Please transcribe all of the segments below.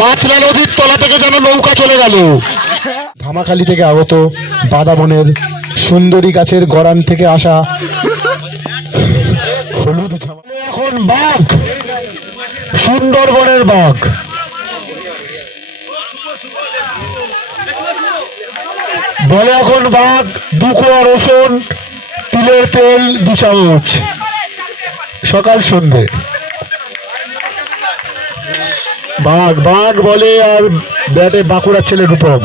মাছলা নদীর তলা থেকে যেন নৌকা চলে গেল। ধামাখালি থেকে আগত বাদাবনের সুন্দরী গাছের গড়ান থেকে আসা এখন বাঘ, সুন্দরবনের বাঘ। বলে এখন বাঘ দু কোয়া রসুন, তিলের তেল দু চামচ সকাল সন্ধে। বাঘ বাঘ বলে আর ব্যাটে বাঁকুড়ার ছেলে রূপম।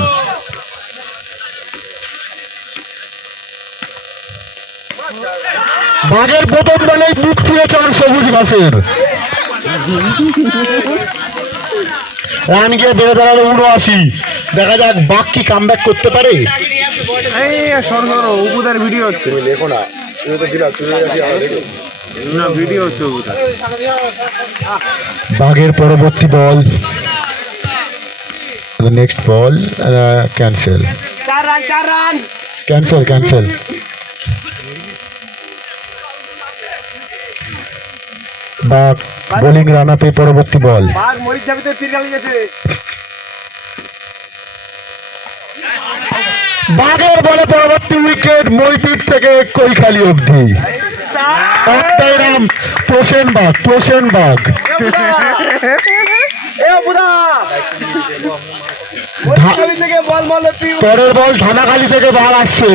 বাঘের প্রথম বলেই মুখ ফিরে চল সবুজ ঘাসের। রান গিয়ে বেড়ে দাঁড়াল উনআশি। দেখা যাক বাঘ কি কাম করতে পারে। এই সর সর উপুদার ভিডিও হচ্ছে। লেখো না। তুমি তো দিলা তুমি বাঘের পরবর্তী বল। নেক্সট বল ক্যান্সেল চার রান চার রান। ক্যান্সেল ক্যান্সেল বাঘ বোলিং রান আপে পরবর্তী বল। বাঘের বলে পরবর্তী উইকেট মৈপিট থেকে কৈখালি অবধি। একটাই বল মারলে তুই পরের বল ধানাখালি থেকে বাঘ আসছে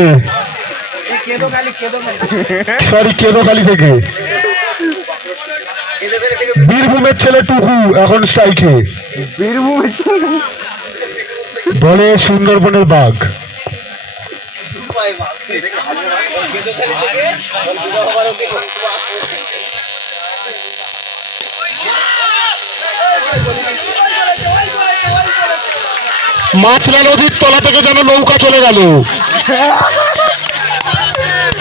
সরি কেদোখালি থেকে বীরভূমের ছেলে টুকু এখন স্ট্রাইকে বীরভূমের বলে সুন্দরবনের বাঘ মাছলা নদীর তলা থেকে যেন নৌকা চলে গেল।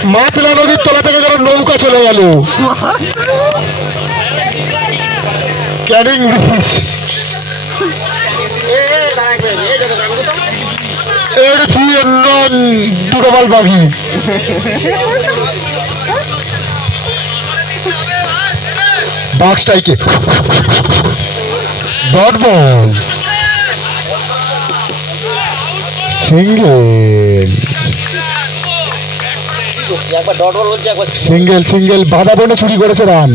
মাছলা নদীর তলা থেকে যেন নৌকা চলে গেল। ক্যানিং ব্রিজ। এর দুটো বল বাঘ স্ট্রাইকে dot ball single. Single single বাধা বনে চুরি করেছে রান।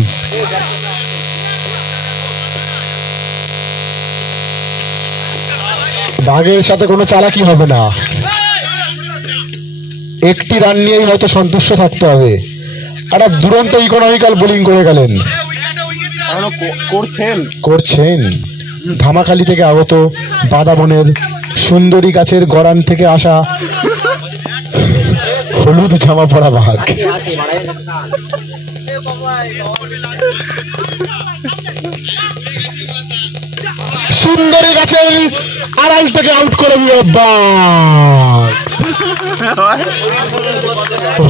বাঘের সাথে কোনো চালাকি হবে না। একটি রান নিয়েই হয়তো সন্তুষ্ট থাকতে হবে। একটা দুরন্ত ইকোনমিক্যাল বোলিং করে গেলেন। করছেন? করছেন। ধামাখালি থেকে আগত বাদাবনের সুন্দরী গাছের গড়ান থেকে আসা হলুদ জামা পরা বাঘ। সুন্দরী গাছের আড়াল থেকে আউট করে দিল বাঘ।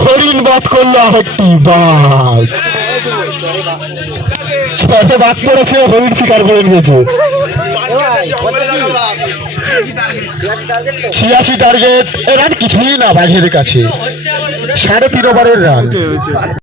হরিণ বাদ করল আরেকটি বাস ছয়টা বাদ পড়েছে, হরিণ শিকার করে নিয়েছে ছিয়াশি টার্গেট এ রান কিছুই না বাঘের কাছে। সাড়ে তিন ওভারের রান